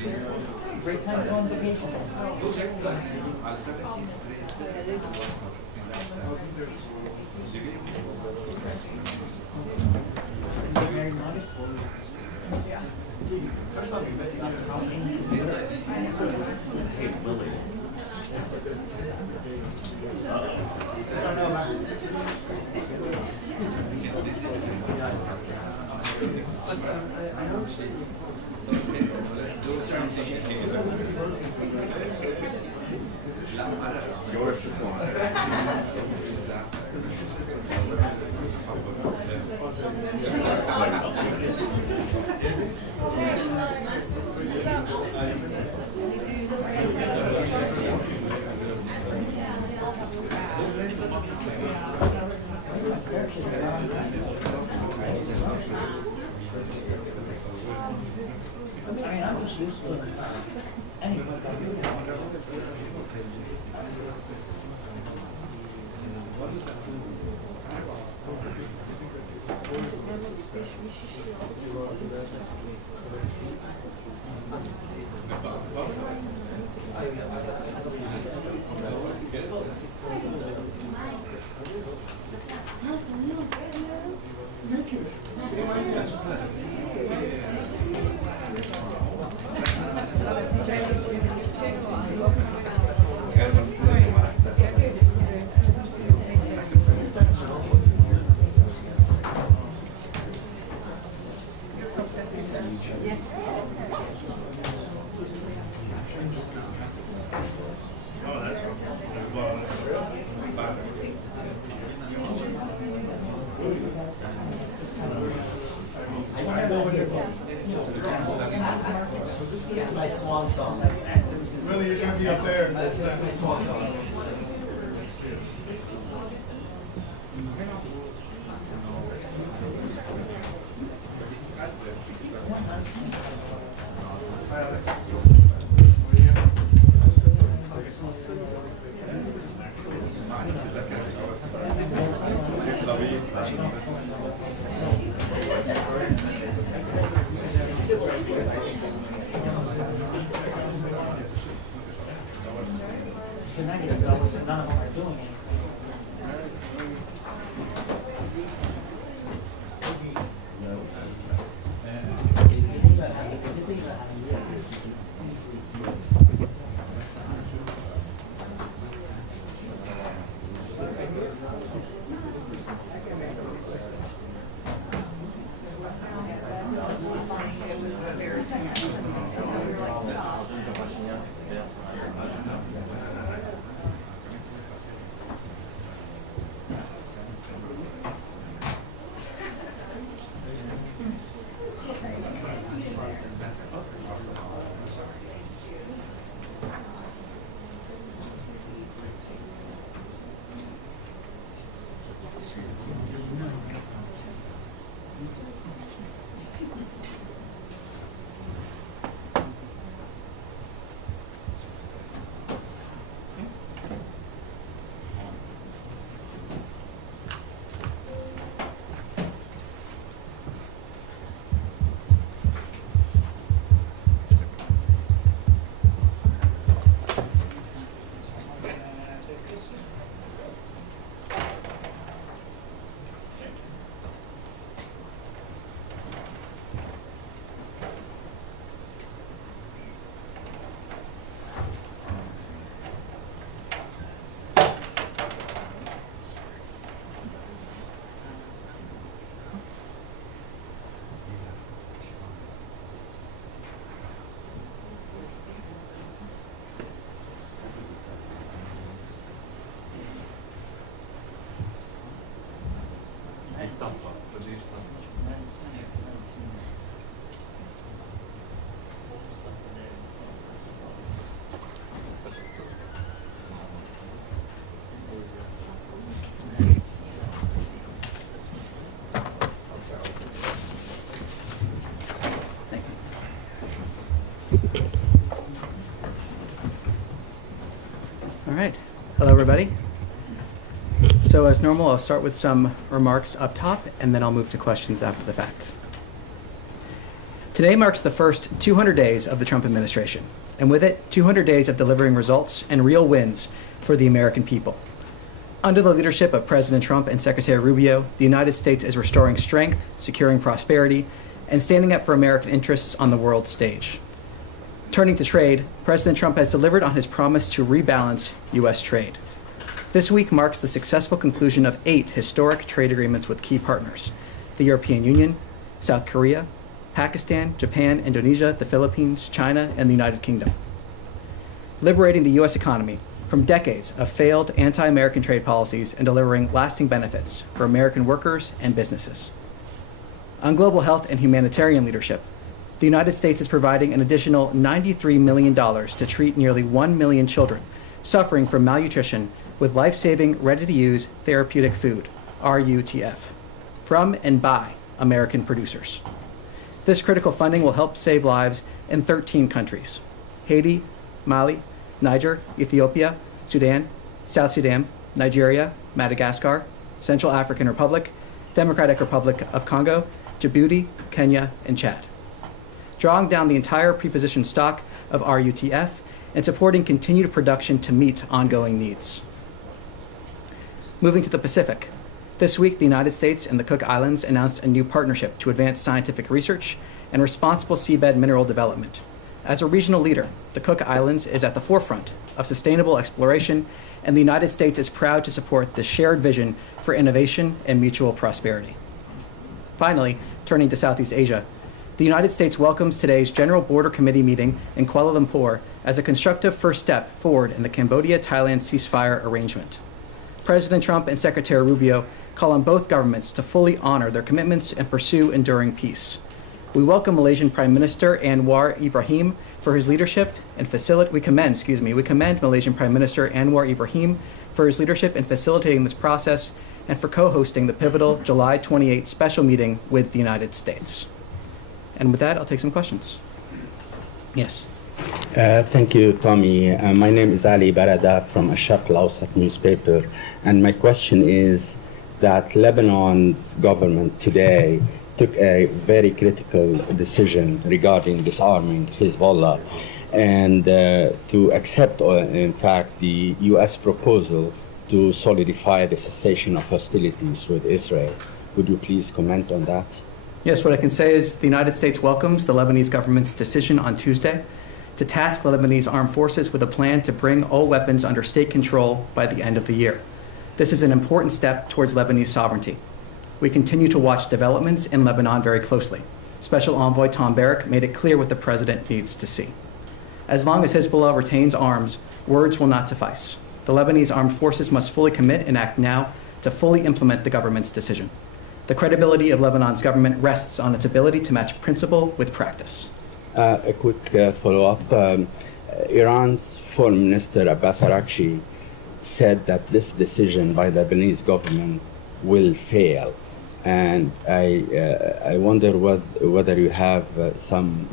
Great time to go on vacation. Very nice. Yeah. Hey, Willie. I'm just used to it. It's my swan song. Really, you're going to be up there. That's my swan song. None of them are doing anything. All right. Hello, everybody. So as normal, I'll start with some remarks up top, and then I'll move to questions after the fact. Today marks the first 200 days of the Trump administration, and with it, 200 days of delivering results and real wins for the American people. Under the leadership of President Trump and Secretary Rubio, the United States is restoring strength, securing prosperity, and standing up for American interests on the world stage. Turning to trade, President Trump has delivered on his promise to rebalance U.S. trade. This week marks the successful conclusion of 8 historic trade agreements with key partners: the European Union, South Korea, Pakistan, Japan, Indonesia, the Philippines, China, and the United Kingdom. Liberating the U.S. economy from decades of failed anti-American trade policies and delivering lasting benefits for American workers and businesses. On global health and humanitarian leadership, the United States is providing an additional $93 million to treat nearly 1 million children suffering from malnutrition with life-saving, ready-to-use therapeutic food, RUTF, from and by American producers. This critical funding will help save lives in 13 countries: Haiti, Mali, Niger, Ethiopia, Sudan, South Sudan, Nigeria, Madagascar, Central African Republic, Democratic Republic of Congo, Djibouti, Kenya, and Chad. Drawing down the entire prepositioned stock of RUTF and supporting continued production to meet ongoing needs. Moving to the Pacific, this week the United States and the Cook Islands announced a new partnership to advance scientific research and responsible seabed mineral development. As a regional leader, the Cook Islands is at the forefront of sustainable exploration, and the United States is proud to support this shared vision for innovation and mutual prosperity. Finally, turning to Southeast Asia, the United States welcomes today's General Border Committee meeting in Kuala Lumpur as a constructive first step forward in the Cambodia-Thailand ceasefire arrangement. President Trump and Secretary Rubio call on both governments to fully honor their commitments and pursue enduring peace. We welcome Malaysian Prime Minister Anwar Ibrahim for his leadership and we commend Malaysian Prime Minister Anwar Ibrahim for his leadership in facilitating this process and for co-hosting the pivotal July 28 special meeting with the United States. And with that, I'll take some questions. Yes. Thank you, Tommy. My name is Ali Barada from Al-Sharq Al-Awsat newspaper, and my question is that Lebanon's government today took a very critical decision regarding disarming Hezbollah and to accept, in fact, the U.S. proposal to solidify the cessation of hostilities with Israel. Would you please comment on that? Yes, what I can say is the United States welcomes the Lebanese government's decision on Tuesday to task the Lebanese armed forces with a plan to bring all weapons under state control by the end of the year. This is an important step towards Lebanese sovereignty. We continue to watch developments in Lebanon very closely. Special Envoy Tom Barrack made it clear what the president needs to see. As long as Hezbollah retains arms, words will not suffice. The Lebanese armed forces must fully commit and act now to fully implement the government's decision. The credibility of Lebanon's government rests on its ability to match principle with practice. A quick follow-up. Iran's Foreign Minister Abbas Araghchi said that this decision by the Lebanese government will fail. And I wonder whether you have some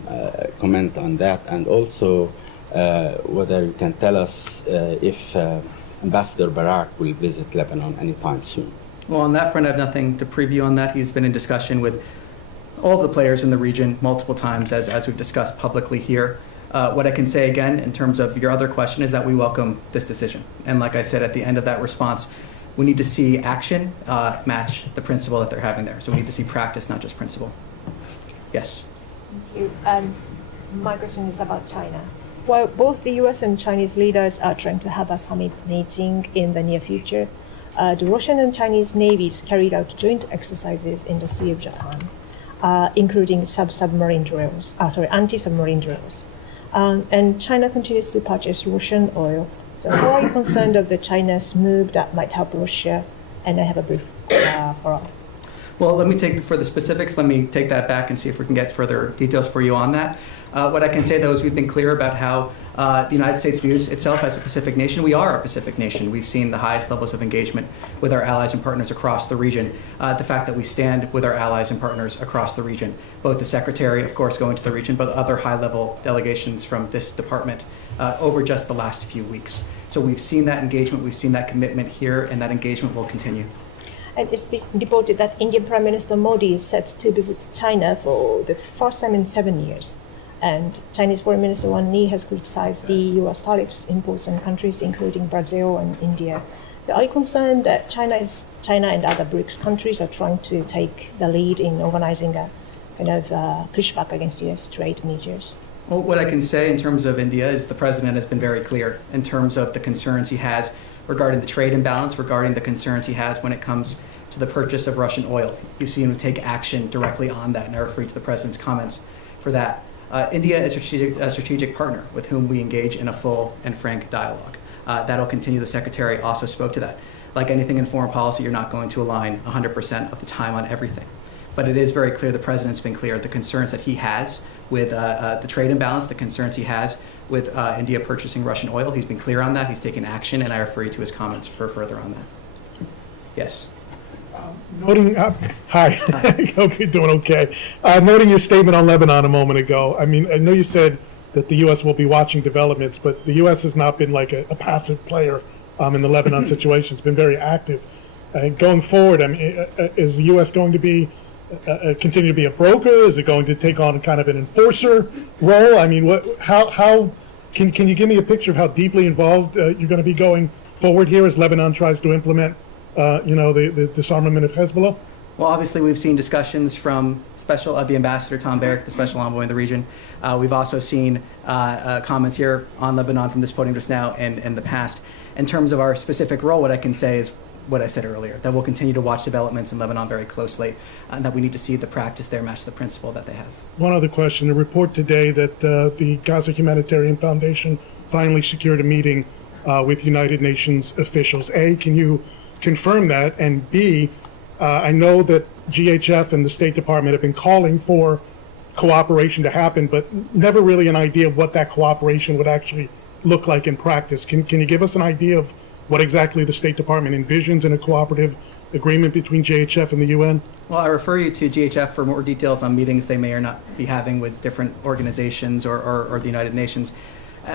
comment on that, and also whether you can tell us if Ambassador Barrack will visit Lebanon anytime soon. Well, on that front, I have nothing to preview on that. He's been in discussion with all the players in the region multiple times, as we've discussed publicly here. What I can say again, in terms of your other question, is that we welcome this decision. And like I said at the end of that response, we need to see action match the principle that they're having there. So we need to see practice, not just principle. Yes? Thank you. My question is about China. While both the US and Chinese leaders are trying to have a summit meeting in the near future, the Russian and Chinese navies carried out joint exercises in the Sea of Japan, including anti-submarine drills. And China continues to purchase Russian oil. So how are you concerned of the China's move that might help Russia? And I have a brief follow-up. Well, for the specifics, let me take that back and see if we can get further details for you on that. What I can say, though, is we've been clear about how the United States views itself as a Pacific nation. We are a Pacific nation. We've seen the highest levels of engagement with our allies and partners across the region. The fact that we stand with our allies and partners across the region, both the Secretary, of course, going to the region, but other high-level delegations from this department over just the last few weeks. So we've seen that engagement, we've seen that commitment here, and that engagement will continue. And it's been reported that Indian Prime Minister Modi is set to visit China for the first time in 7 years. And Chinese Foreign Minister Wang Yi has criticized the U.S. tariffs imposed on countries including Brazil and India. So are you concerned that China and other BRICS countries are trying to take the lead in organizing a kind of pushback against U.S. trade measures? Well, what I can say in terms of India is the president has been very clear in terms of the concerns he has regarding the trade imbalance, regarding the concerns he has when it comes to the purchase of Russian oil. You've seen him take action directly on that, and I refer you to the president's comments for that. India is a strategic partner with whom we engage in a full and frank dialogue. That'll continue. The secretary also spoke to that. Like anything in foreign policy, you're not going to align 100% of the time on everything. But it is very clear, the president's been clear, the concerns that he has with the trade imbalance, the concerns he has with India purchasing Russian oil. He's been clear on that. He's taken action, and I refer you to his comments for further on that. Yes. Noting, hi, hope you're doing okay. Noting your statement on Lebanon a moment ago, I mean, I know you said that the U.S. will be watching developments, but the U.S. has not been like a passive player in the Lebanon situation. It's been very active. Going forward, I mean, is the U.S. going to be continue to be a broker? Is it going to take on kind of an enforcer role? I mean, how can you give me a picture of how deeply involved you're going to be going forward here as Lebanon tries to implement the disarmament of Hezbollah? Well, obviously, we've seen discussions from the Ambassador Tom Barrack, the special envoy in the region. We've also seen comments here on Lebanon from this podium just now and in the past. In terms of our specific role, what I can say is what I said earlier, that we'll continue to watch developments in Lebanon very closely, and that we need to see the practice there match the principle that they have. One other question. A report today that the Gaza Humanitarian Foundation finally secured a meeting with United Nations officials. A, can you confirm that? And B, I know that GHF and the State Department have been calling for cooperation to happen, but never really an idea of what that cooperation would actually look like in practice. Can you give us an idea of what exactly the State Department envisions in a cooperative agreement between GHF and the UN? Well, I refer you to GHF for more details on meetings they may or not be having with different organizations or the United Nations.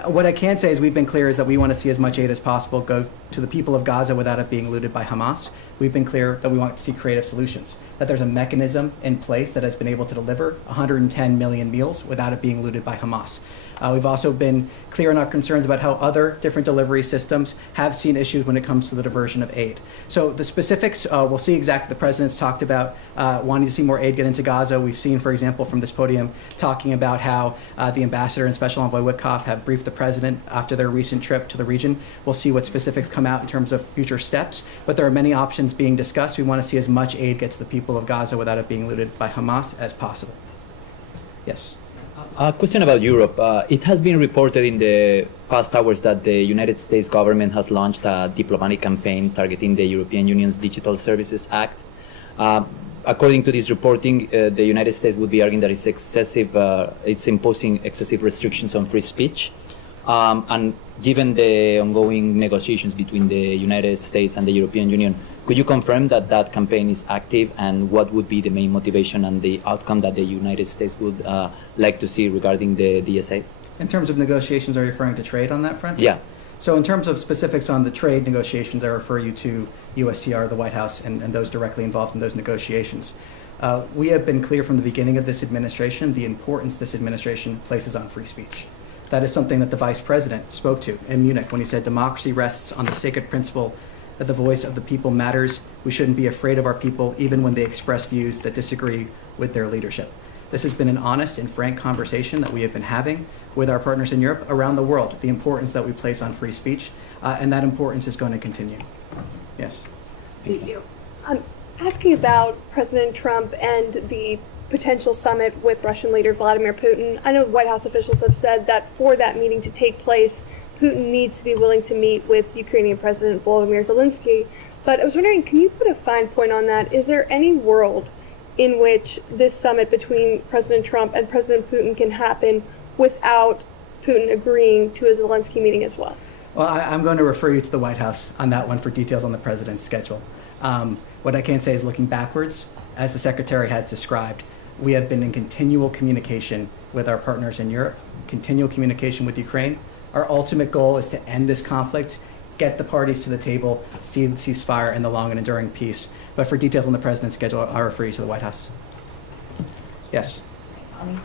What I can say is we've been clear is that we want to see as much aid as possible go to the people of Gaza without it being looted by Hamas. We've been clear that we want to see creative solutions, that there's a mechanism in place that has been able to deliver 110 million meals without it being looted by Hamas. We've also been clear in our concerns about how other different delivery systems have seen issues when it comes to the diversion of aid. So the specifics, we'll see exactly. The president's talked about wanting to see more aid get into Gaza. We've seen, for example, from this podium, talking about how the ambassador and Special Envoy Witkoff have briefed the president after their recent trip to the region. We'll see what specifics come out in terms of future steps, but there are many options being discussed. We want to see as much aid get to the people of Gaza without it being looted by Hamas as possible. Yes. A question about Europe. It has been reported in the past hours that the United States government has launched a diplomatic campaign targeting the European Union's Digital Services Act. According to this reporting, the United States would be arguing that it's imposing excessive restrictions on free speech. And given the ongoing negotiations between the United States and the European Union, could you confirm that that campaign is active, and what would be the main motivation and the outcome that the United States would like to see regarding the DSA? In terms of negotiations, are you referring to trade on that front? Yeah. So in terms of specifics on the trade negotiations, I refer you to USTR, the White House, and those directly involved in those negotiations. We have been clear from the beginning of this administration the importance this administration places on free speech. That is something that the Vice President spoke to in Munich when he said democracy rests on the sacred principle that the voice of the people matters. We shouldn't be afraid of our people, even when they express views that disagree with their leadership. This has been an honest and frank conversation that we have been having with our partners in Europe around the world, the importance that we place on free speech, and that importance is going to continue. Yes. Thank you. Asking about President Trump and the potential summit with Russian leader Vladimir Putin, I know White House officials have said that for that meeting to take place, Putin needs to be willing to meet with Ukrainian President Volodymyr Zelensky. But I was wondering, can you put a fine point on that? Is there any world in which this summit between President Trump and President Putin can happen without Putin agreeing to a Zelensky meeting as well? Well, I'm going to refer you to the White House on that one for details on the president's schedule. What I can say is looking backwards, as the secretary has described, we have been in continual communication with our partners in Europe, continual communication with Ukraine. Our ultimate goal is to end this conflict get the parties to the table, see the ceasefire and the long and enduring peace. But for details on the president's schedule, I'll refer you to the White House. Yes.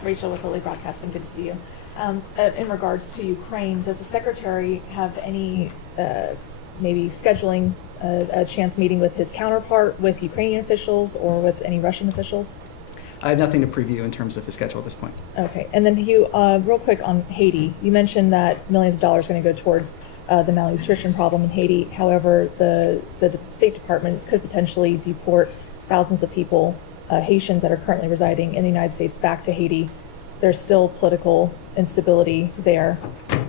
Rachel with Lily Broadcasting, good to see you. In regards to Ukraine, does the Secretary have any maybe scheduling a chance meeting with his counterpart, with Ukrainian officials or with any Russian officials? I have nothing to preview in terms of his schedule at this point. Okay, and then Hugh, real quick on Haiti, you mentioned that millions of dollars are going to go towards the malnutrition problem in Haiti. However, the State Department could potentially deport thousands of people, Haitians that are currently residing in the United States, back to Haiti. There's still political instability there.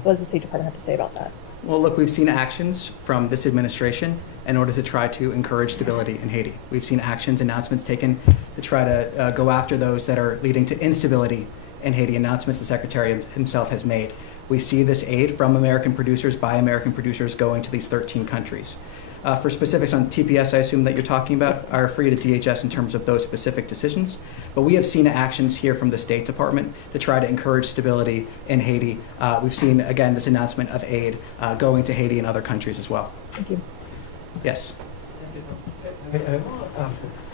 What does the State Department have to say about that? Well, look, we've seen actions from this administration in order to try to encourage stability in Haiti. We've seen actions, announcements taken to try to go after those that are leading to instability in Haiti, announcements the Secretary himself has made. We see this aid from American producers, by American producers, going to these 13 countries. For specifics on TPS, I assume that you're talking about, I refer you to DHS in terms of those specific decisions. But we have seen actions here from the State Department to try to encourage stability in Haiti. We've seen, again, this announcement of aid going to Haiti and other countries as well. Thank you. Yes.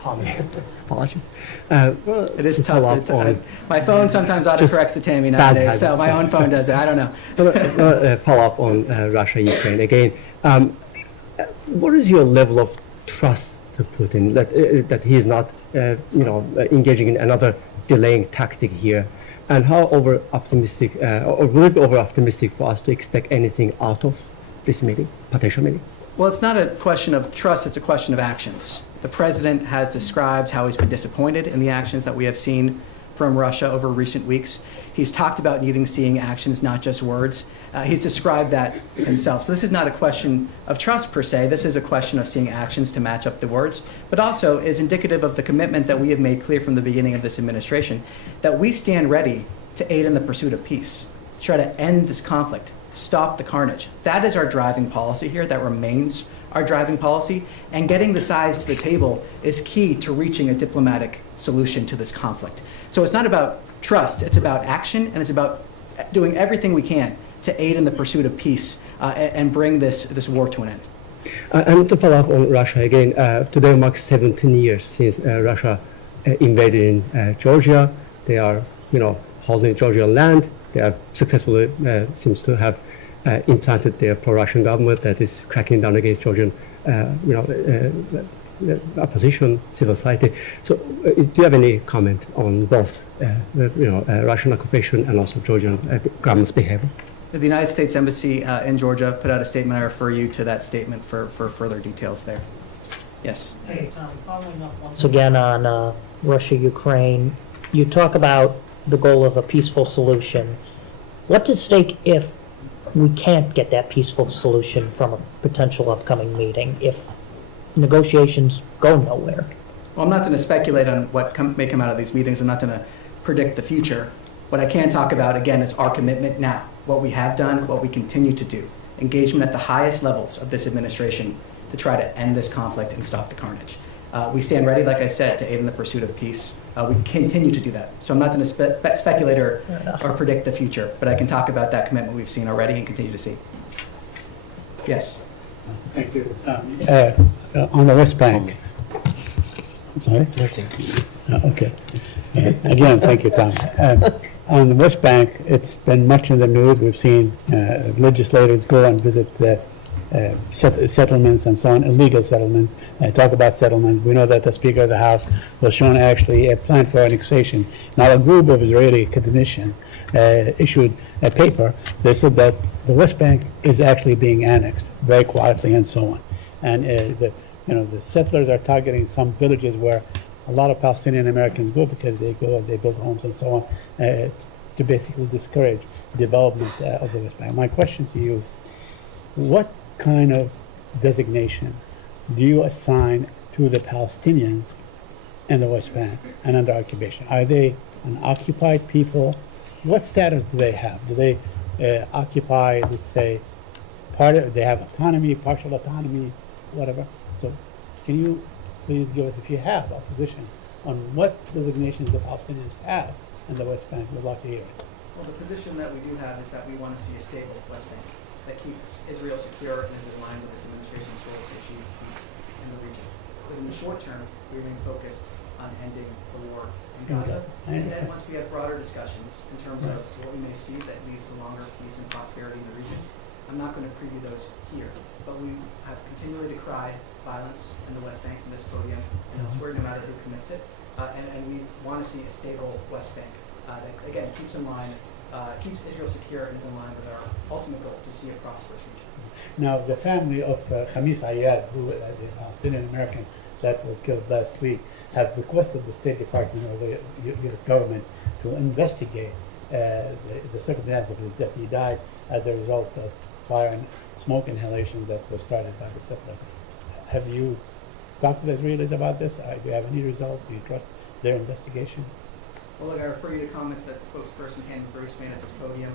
Tommy. Apologies. It is tough. My phone sometimes autocorrects to Tammy nowadays, so my own phone does it. I don't know. Follow up on Russia, Ukraine again. What is your level of trust to Putin that he is not, engaging in another delaying tactic here, and how over optimistic, or will it be over optimistic for us to expect anything out of this meeting, potential meeting? Well, it's not a question of trust, it's a question of actions. The president has described how he's been disappointed in the actions that we have seen from Russia over recent weeks. He's talked about needing seeing actions, not just words. He's described that himself. So this is not a question of trust per se. This is a question of seeing actions to match up the words, but also is indicative of the commitment that we have made clear from the beginning of this administration, that we stand ready to aid in the pursuit of peace, to try to end this conflict, stop the carnage. That is our driving policy here. That remains our driving policy. And getting the sides to the table is key to reaching a diplomatic solution to this conflict. So it's not about trust, it's about action, and it's about doing everything we can to aid in the pursuit of peace and bring this war to an end. And to follow up on Russia again, today marks 17 years since Russia invaded in Georgia. They are, holding Georgian land. They have successfully seems to have implanted their pro-Russian government that is cracking down against Georgian, opposition, civil society. So, do you have any comment on both, Russian occupation and also Georgian government's behavior? The United States Embassy in Georgia put out a statement. I refer you to that statement for further details there. Yes. Hey, following up on... So again, on Russia, Ukraine, you talk about the goal of a peaceful solution. What's at stake if we can't get that peaceful solution from a potential upcoming meeting, if negotiations go nowhere? Well, I'm not going to speculate on what may come out of these meetings. I'm not going to predict the future. What I can talk about, again, is our commitment now, what we have done, what we continue to do, engagement at the highest levels of this administration to try to end this conflict and stop the carnage. We stand ready, like I said, to aid in the pursuit of peace. We continue to do that. So I'm not going to speculate or predict the future, but I can talk about that commitment we've seen already and continue to see. Yes. Thank you. On the West Bank. Sorry? Okay. Again, thank you, Tom. On the West Bank, it's been much in the news. We've seen legislators go and visit settlements and so on, illegal settlements, talk about settlements. We know that the Speaker of the House was shown actually a plan for annexation. Now, a group of Israeli academicians issued a paper. They said that the West Bank is actually being annexed very quietly and so on. And the settlers are targeting some villages where a lot of Palestinian Americans go because they go and they build homes and so on to basically discourage development of the West Bank. My question to you, what kind of designation do you assign to the Palestinians in the West Bank and under occupation? Are they an occupied people? What status do they have? Do they occupy, let's say, they have autonomy, partial autonomy, whatever? So can you please give us, if you have a position on what designations the Palestinians have in the West Bank? We'd like to hear it. Well, the position that we do have is that we want to see a stable West Bank. that keeps Israel secure and is in line with this administration's goal to achieve peace in the region. But in the short term, we remain focused on ending the war in Gaza. And then once we have broader discussions in terms of what we may see that leads to longer peace and prosperity in the region, I'm not going to preview those here. But we have continually decried violence in the West Bank from this podium and elsewhere, no matter who commits it. And we want to see a stable West Bank that, again, keeps Israel secure and is in line with our ultimate goal to see a prosperous region. Now, the family of Khamis Ayad, who the Palestinian American that was killed last week, have requested the State Department or the U.S. government to investigate the circumstance of his death. He died as a result of fire and smoke inhalation that was started by the settler. Have you talked to the Israelis about this? Do you have any results? Do you trust their investigation? Well, look, I refer you to comments that spokesperson Tammy Bruce made at this podium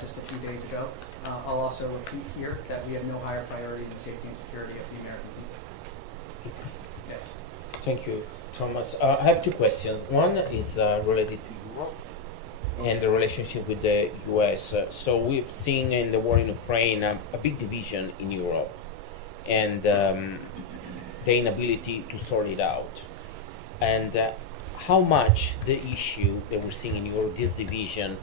just a few days ago. I'll also repeat here that we have no higher priority than the safety and security of the American people. Yes. Thank you, Thomas. I have two questions. One is related to Europe and the relationship with the U.S. So we've seen in the war in Ukraine a big division in Europe and the inability to sort it out. And how much the issue that we're seeing in Europe, this division,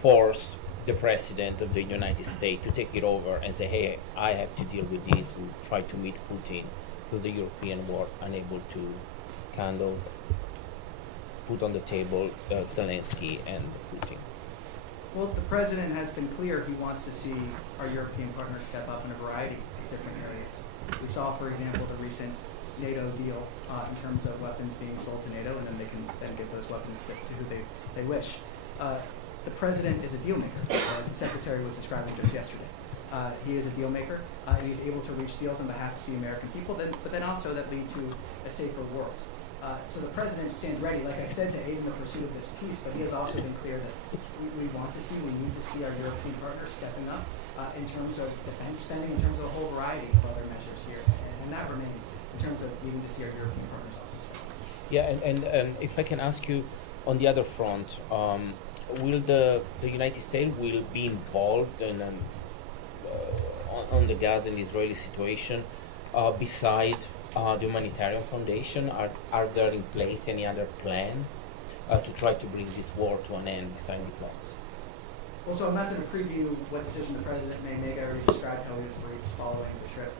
forced the President of the United States to take it over and say, hey, I have to deal with this and try to meet Putin, because the European were unable to kind of put on the table Zelensky and Putin. Well, the President has been clear he wants to see our European partners step up in a variety of different areas. We saw, for example, the recent NATO deal in terms of weapons being sold to NATO, and then they can then give those weapons to who they wish. The President is a deal maker, as the Secretary was describing just yesterday. He is a deal maker, and he's able to reach deals on behalf of the American people, but then also that lead to a safer world. So the President stands ready, like I said, to aid in the pursuit of this peace, but he has also been clear that we need to see our European partners stepping up in terms of defense spending, in terms of a whole variety of other measures here, and that remains in terms of needing to see our European partners also step up. Yeah, and if I can ask you, on the other front, will the United States will be involved in on the Gaza and Israeli situation beside the humanitarian foundation? Are there in place any other plan to try to bring this war to an end beside the plans? Well, so I'm not going to preview what decision the President may make. I already described how he was briefed following the trip,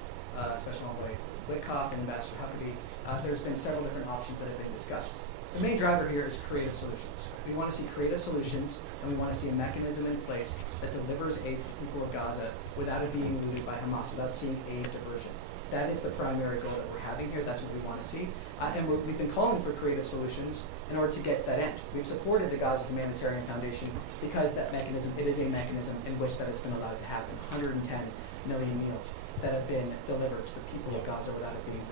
Special Envoy Witkoff and Ambassador Huckabee. There's been several different options that have been discussed. The main driver here is creative solutions. We want to see creative solutions, and we want to see a mechanism in place that delivers aid to the people of Gaza without it being eluded by Hamas, without seeing aid diversion. That is the primary goal that we're having here. That's what we want to see. And we've been calling for creative solutions in order to get to that end. We've supported the Gaza Humanitarian Foundation because that mechanism, it is a mechanism in which that has been allowed to happen. 110 million meals that have been delivered to the people of Gaza without it being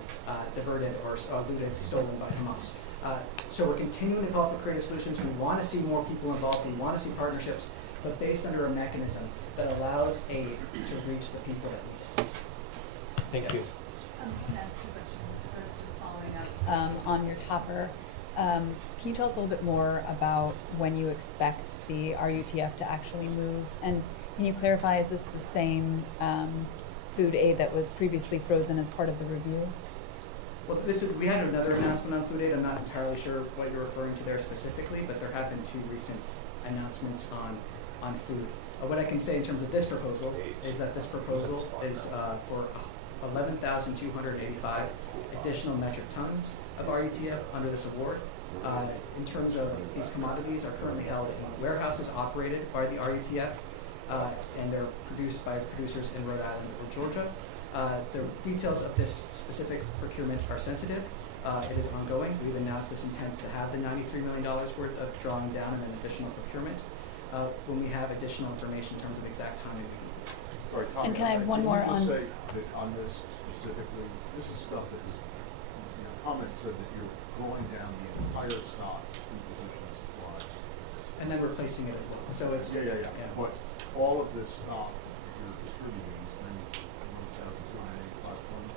diverted or looted, stolen by Hamas. So we're continuing to call for creative solutions. We want to see more people involved. We want to see partnerships, but based under a mechanism that allows aid to reach the people that need it. Thank you. I'm going to ask two questions. First, just following up on your topper. Can you tell us a little bit more about when you expect the RUTF to actually move? And can you clarify, is this the same food aid that was previously frozen as part of the review? Well, we had another announcement on food aid. I'm not entirely sure what you're referring to there specifically, but there have been two recent announcements on food. What I can say in terms of this proposal is that this proposal is for 11,285 additional metric tons of RUTF under this award. In terms of these commodities are currently held in warehouses operated by the RUTF, and they're produced by producers in Rhode Island or Georgia. The details of this specific procurement are sensitive. It is ongoing. We've announced this intent to have the $93 million worth of drawing down and an additional procurement. When we have additional information in terms of exact timing, we can. Sorry, Tommy, and can I have one more on? Say that on this specifically, this is stuff that is, your comment said that you're drawing down the entire stock in position of supply. And then replacing it as well. So it's yeah. But all of this stock you're distributing, these many 1,285 tons,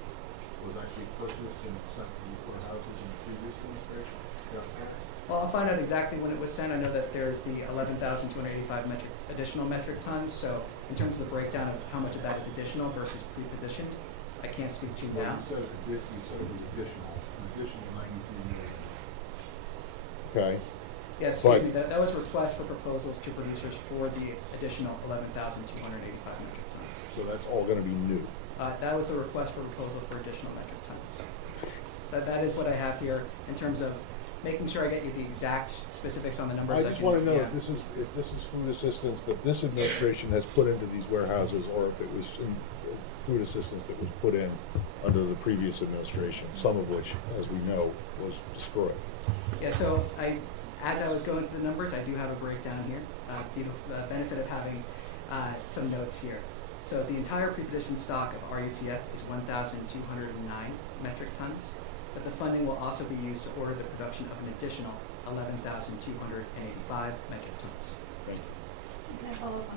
was actually purchased and sent to the warehouses in the previous administration. Well, I'll find out exactly when it was sent. I know that there's the 11,285 additional metric tons. So in terms of the breakdown of how much of that is additional versus pre-positioned, I can't speak to Well, now. you said it was additional, an additional 93 million. Okay. Yes, excuse me, that was request for proposals to producers for the additional 11,285 metric tons. So that's all going to be new. That was the request for proposal for additional metric tons. That is what I have here in terms of making sure I get you the exact specifics on the numbers. I just want to know if this is food assistance that this administration has put into these warehouses, or if it was food assistance that was put in under the previous administration, some of which, as we know, was destroyed. Yeah, so as I was going through the numbers, I do have a breakdown here. The benefit of having some notes here. So the entire pre-positioned stock of RUTF is 1,209 metric tons, but the funding will also be used to order the production of an additional 11,285 metric tons. Thank you. Can I follow up on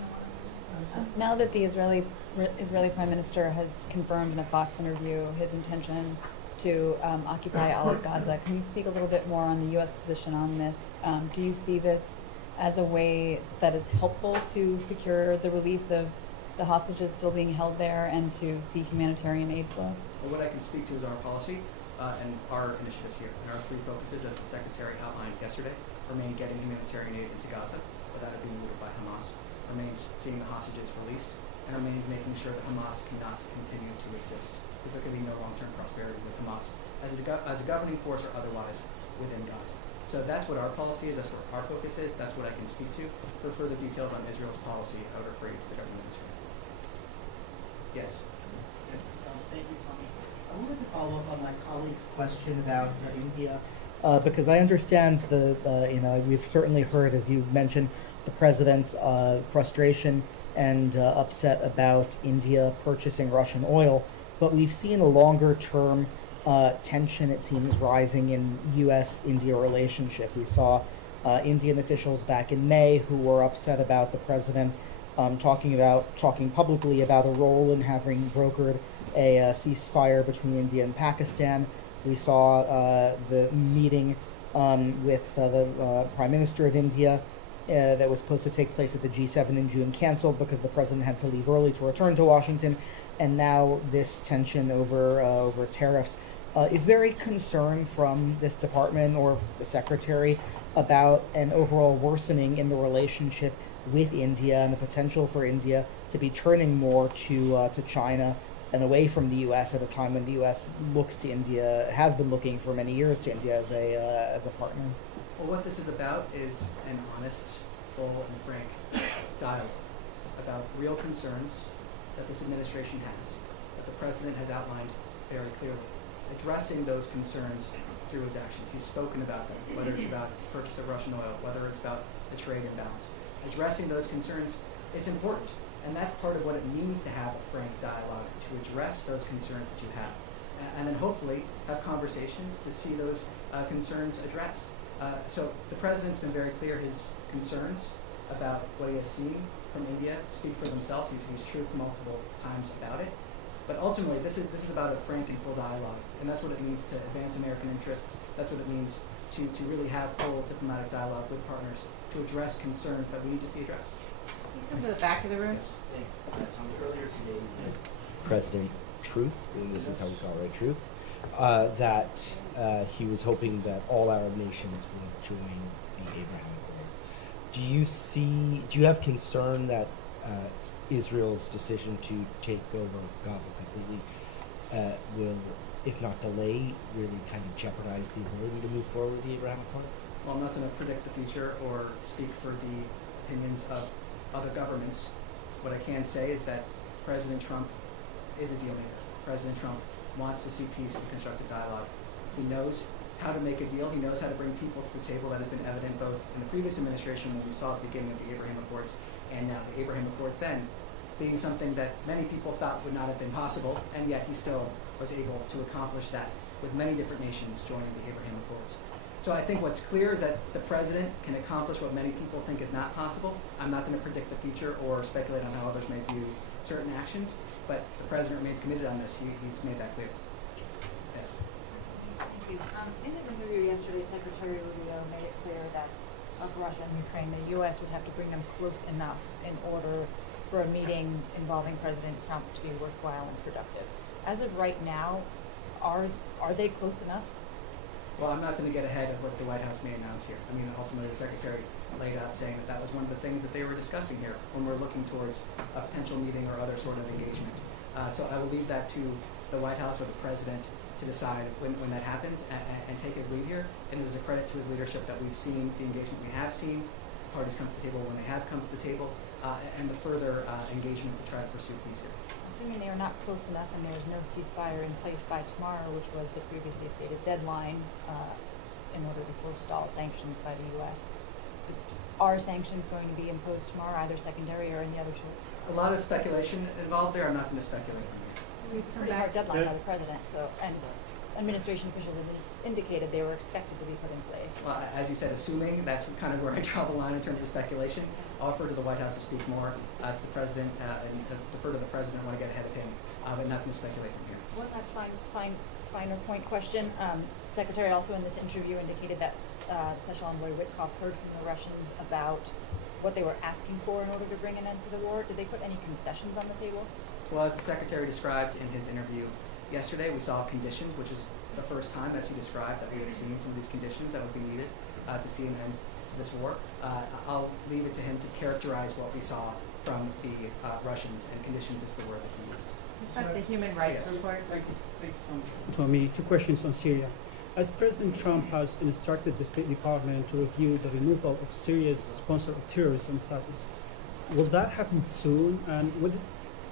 that? Now that the Israeli Prime Minister has confirmed in a Fox interview his intention to occupy all of Gaza, can you speak a little bit more on the U.S. position on this? Do you see this as a way that is helpful to secure the release of the hostages still being held there and to see humanitarian aid flow? Well, what I can speak to is our policy and our initiatives here. And our three focuses, as the Secretary outlined yesterday, remain getting humanitarian aid into Gaza without it being looted by Hamas, remains seeing the hostages released, and remains making sure that Hamas cannot continue to exist, because there can be no long-term prosperity with Hamas as a governing force or otherwise within Gaza. So that's what our policy is, that's what our focus is, that's what I can speak to. For further details on Israel's policy, I would refer you to the government of Israel. Yes? Yes, thank you, Tommy. I wanted to follow up on my colleague's question about India, because I understand we've certainly heard, as you mentioned, the president's frustration and upset about India purchasing Russian oil, but we've seen a longer-term tension, it seems, rising in U.S.-India relationship. We saw Indian officials back in May who were upset about the president talking publicly about a role in having brokered a ceasefire between India and Pakistan. We saw the meeting with the Prime Minister of India that was supposed to take place at the G7 in June canceled because the president had to leave early to return to Washington, and now this tension over tariffs. Is there a concern from this department or the secretary about an overall worsening in the relationship with India and the potential for India to be turning more to China and away from the U.S. at a time when the U.S. looks to India, has been looking for many years to India as a partner? Well, what this is about is an honest, full, and frank dialogue about real concerns that this administration has, that the president has outlined very clearly, addressing those concerns through his actions. He's spoken about them, whether it's about purchase of Russian oil, whether it's about the trade imbalance. Addressing those concerns is important, and that's part of what it means to have a frank dialogue, to address those concerns that you have, and then hopefully have conversations to see those concerns addressed. So the president's been very clear. His concerns about what he has seen from India speak for themselves. He's truthed multiple times about it. But ultimately, this is about a frank and full dialogue, and that's what it means to advance American interests. That's what it means to really have full diplomatic dialogue with partners to address concerns that we need to see addressed. Can you come to the back of the room? Yes. Thanks. Earlier today, President Truth, and this is how we call it, Truth, that he was hoping that all Arab nations would join the Abraham Accords. Do you have concern that Israel's decision to take over Gaza completely will, if not delay, really kind of jeopardize the ability to move forward with the Abraham Accords? Well, I'm not going to predict the future or speak for the opinions of other governments. What I can say is that President Trump is a deal maker. President Trump wants to see peace and constructive dialogue. He knows how to make a deal. He knows how to bring people to the table. That has been evident both in the previous administration when we saw at the beginning of the Abraham Accords, and now the Abraham Accords then being something that many people thought would not have been possible, and yet he still was able to accomplish that with many different nations joining the Abraham Accords. So I think what's clear is that the president can accomplish what many people think is not possible. I'm not going to predict the future or speculate on how others may view certain actions, but the president remains committed on this. He's made that clear. Yes. you. In his interview yesterday, Secretary Rubio made it clear that of Russia and Ukraine, the U.S. would have to bring them close enough in order for a meeting involving President Trump to be worthwhile and productive. As of right now, are they close enough? Well, I'm not going to get ahead of what the White House may announce here. I mean, ultimately, the Secretary laid out saying that that was one of the things that they were discussing here when we're looking towards a potential meeting or other sort of engagement. So I will leave that to the White House or the President to decide when that happens and take his lead here. And it is a credit to his leadership that we've seen the engagement we have seen, parties come to the table when they have come to the table, and the further engagement to try to pursue peace here. Assuming they are not close enough and there's no ceasefire in place by tomorrow, which was the previously stated deadline in order to forestall sanctions by the U.S., are sanctions going to be imposed tomorrow, either secondary or any other sort? A lot of speculation involved there. I'm not going to speculate on it. It's a pretty hard deadline by the president, and administration officials have indicated they were expected to be put in place. Well, as you said, assuming, that's kind of where I draw the line in terms of speculation. I'll refer to the White House to speak more to the president and defer to the president. I want to get ahead of him, but not going to speculate from here. One last finer point question. Secretary also in this interview indicated that Special Envoy Witkoff heard from the Russians about what they were asking for in order to bring an end to the war. Did they put any concessions on the table? Well, as the Secretary described in his interview yesterday, we saw conditions, which is the first time, as he described, that we have seen some of these conditions that would be needed to see an end to this war. I'll leave it to him to characterize what we saw from the Russians, and conditions is the word that he used. The human rights Yes. report. Thank you Tommy. Two questions on Syria. As President Trump has instructed the State Department to review the removal of Syria's sponsor of terrorism status, will that happen soon? And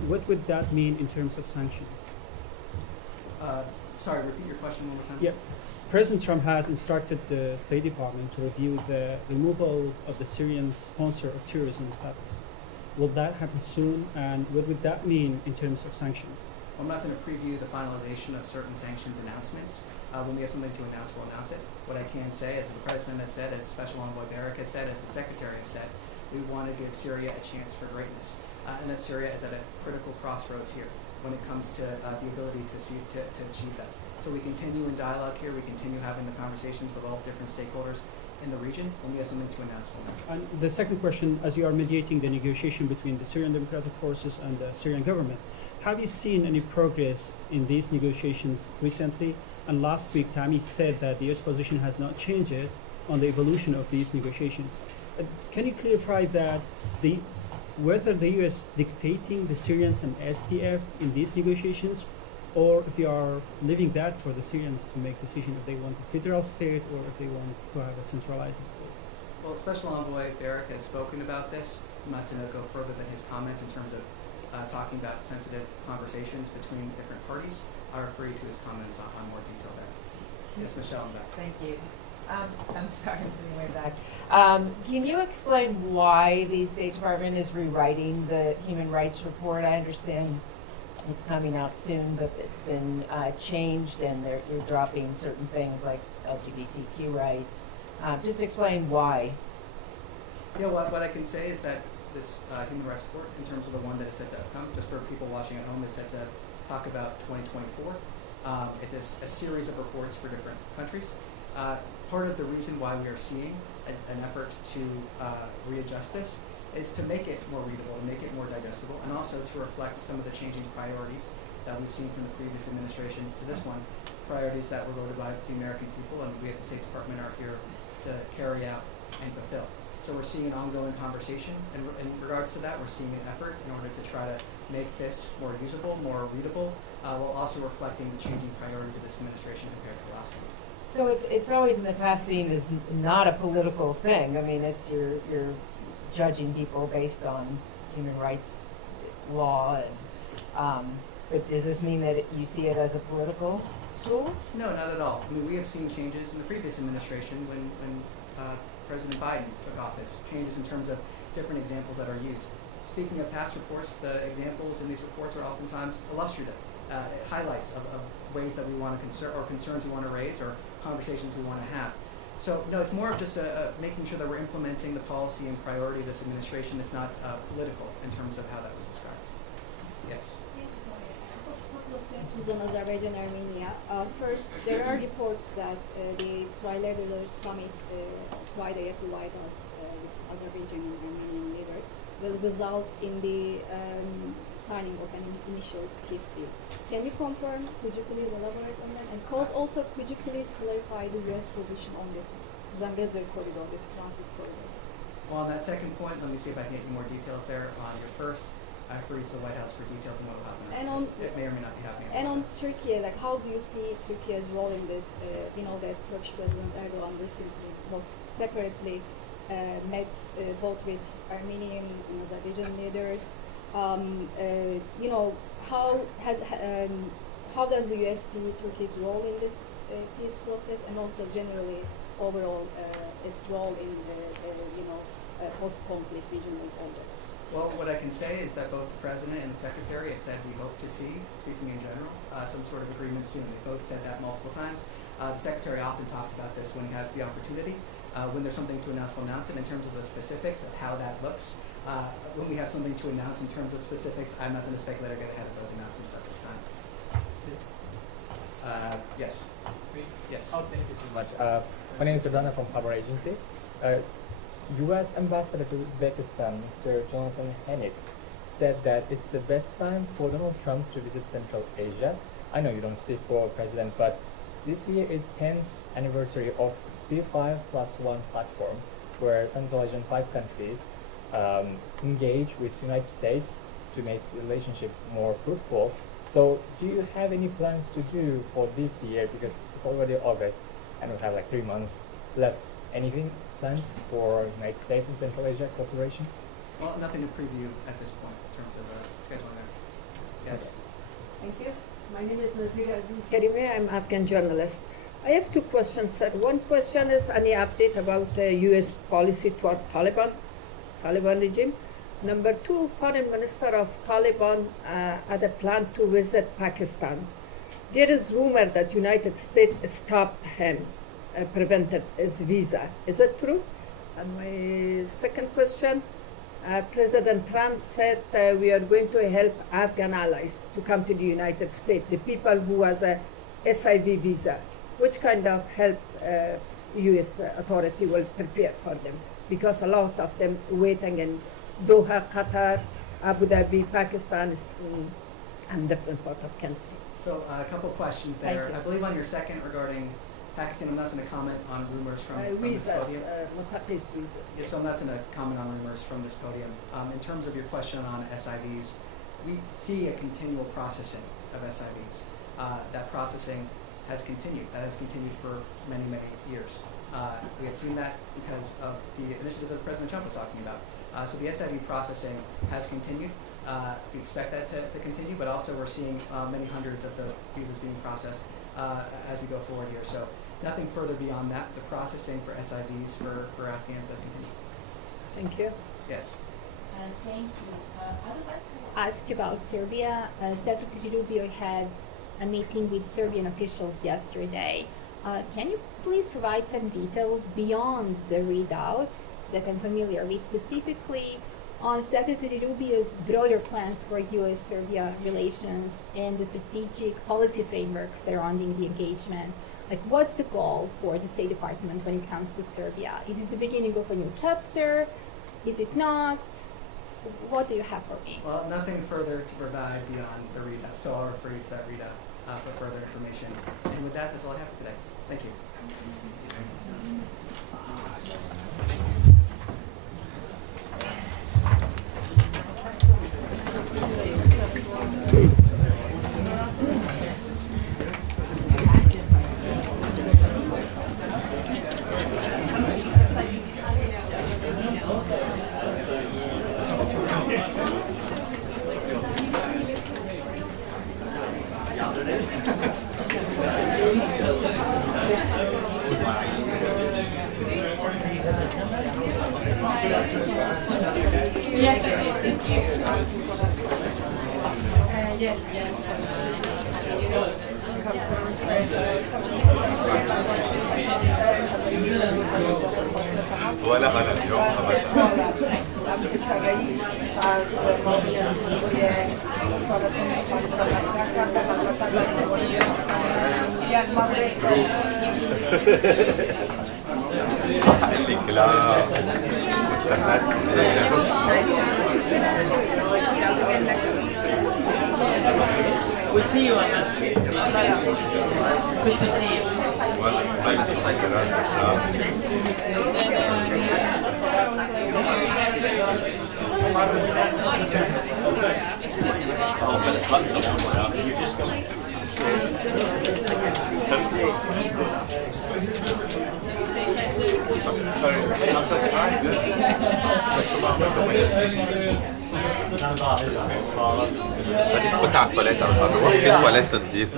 what would that mean in terms of sanctions? Sorry, repeat your question one more time. Yeah. President Trump has instructed the State Department to review the removal of the Syrian sponsor of terrorism status. Will that happen soon? And what would that mean in terms of sanctions? I'm not going to preview the finalization of certain sanctions announcements. When we have something to announce, we'll announce it. What I can say, as the President has said, as Special Envoy Barrack has said, as the Secretary has said, we want to give Syria a chance for greatness. And that Syria is at a critical crossroads here when it comes to the ability to achieve that. So we continue in dialogue here. We continue having the conversations with all different stakeholders in the region. When we have something to announce, we'll announce it. And the second question, as you are mediating the negotiation between the Syrian Democratic Forces and the Syrian government, have you seen any progress in these negotiations recently? And last week, Tammy said that the U.S. position has not changed on the evolution of these negotiations. Can you clarify that whether the U.S. dictating the Syrians and SDF in these negotiations, or if you are leaving that for the Syrians to make decision if they want a federal state or if they want to have a centralized state? Well, Special Envoy Barrack has spoken about this. I'm not going to go further than his comments in terms of talking about sensitive conversations between different parties. I refer you to his comments on more detail there. Yes, Michelle, I'm back. Thank you. I'm sorry, I'm sitting way back. Can you explain why the State Department is rewriting the human rights report? I understand it's coming out soon, but it's been changed, and you're dropping certain things like LGBTQ rights. Just explain why. Yeah, what I can say is that this human rights report, in terms of the one that is set to come, just for people watching at home, is set to talk about 2024. It is a series of reports for different countries. Part of the reason why we are seeing an effort to readjust this is to make it more readable, to make it more digestible, and also to reflect some of the changing priorities that we've seen from the previous administration to this one, priorities that were voted by the American people, and we at the State Department are here to carry out and fulfill. So we're seeing an ongoing conversation, and in regards to that, we're seeing an effort in order to try to make this more usable, more readable, while also reflecting the changing priorities of this administration compared to the last one. So it's always in the past seen as not a political thing. I mean, it's you're judging people based on human rights law, and but does this mean that you see it as a political tool? No, not at all. I mean, we have seen changes in the previous administration when President Biden took office, changes in terms of different examples that are used. Speaking of past reports, the examples in these reports are oftentimes illustrative, highlights of ways that we want to concerns we want to raise, or conversations we want to have. So no, it's more of just making sure that we're implementing the policy and priority of this administration. It's not political in terms of how that was described. Yes. couple of questions on Azerbaijan and Armenia. First, there are reports that the trilateral summit Friday at the White House with Azerbaijan and Armenian leaders will result in the signing of an initial peace deal. Can you confirm? Could you please elaborate on that? And also, could you please clarify the U.S. position on this Zambezi corridor, this transit corridor? Well, on that second point, let me see if I can get you more details there. On your first, I refer you to the White House for details on what will happen. And on, it may or may not be happening. And on Turkey, like how do you see Turkey's role in this? We know that Turkish President Erdogan recently, both separately, met both with Armenian and Azerbaijan leaders. You know, how does the U.S. see Turkey's role in this peace process, and also generally overall its role in the post-conflict regional order? Well, what I can say is that both the President and the Secretary have said we hope to see, speaking in general, some sort of agreement soon. They both said that multiple times. The Secretary often talks about this when he has the opportunity. When there's something to announce, we'll announce it. In terms of the specifics of how that looks, when we have something to announce in terms of specifics, I'm not going to speculate or get ahead of those announcements at this time. Yes. Yes. Oh, thank you so much. My name is Radana from Power Agency. U.S. Ambassador to Uzbekistan, Mr. Jonathan Hennick, said that it's the best time for Donald Trump to visit Central Asia. I know you don't speak for President, but this year is 10th anniversary of C5+1 platform, where Central Asian 5 countries engage with United States to make the relationship more fruitful. So do you have any plans to do for this year, because it's already August and we have like 3 months left? Anything planned for United States and Central Asia cooperation? Well, nothing to preview at this point in terms of scheduling there. Yes. Thank you. My name is Nazira Karimi. I'm Afghan journalist. I have 2 questions, sir. One question is any update about U.S. policy toward Taliban regime. Number 2, Foreign Minister of Taliban had a plan to visit Pakistan. There is rumor that United States stopped him, prevented his visa. Is it true? And my second question, President Trump said we are going to help Afghan allies to come to the United States, the people who has a SIV visa. Which kind of help U.S. authority will prepare for them? Because a lot of them waiting in Doha, Qatar, Abu Dhabi, Pakistan, and different part of country. So a couple questions there. I believe on your second regarding Pakistan, I'm not going to comment on rumors from this podium. Yes, so I'm not going to comment on rumors from this podium. In terms of your question on SIVs, we see a continual processing of SIVs. That processing has continued. That has continued for many, many years. We have seen that because of the initiative that President Trump was talking about. So the SIV processing has continued. We expect that to continue, but also we're seeing many hundreds of those visas being processed as we go forward here. So nothing further beyond that. The processing for SIVs for Afghans has continued. Thank you. Yes. Thank you. I would like to ask you about Serbia. Secretary Rubio had a meeting with Serbian officials yesterday. Can you please provide some details beyond the readout that I'm familiar with, specifically on Secretary Rubio's broader plans for U.S.-Serbia relations and the strategic policy framework surrounding the engagement? Like, what's the goal for the State Department when it comes to Serbia? Is it the beginning of a new chapter? Is it not? What do you have for me? Well, nothing further to provide beyond the readout, so I'll refer you to that readout for further information. And with that, that's all I have for today. Thank you. Sonra We'll see you on that. Good to see you. بتاع التواليت على فكرة روح في تواليت نضيف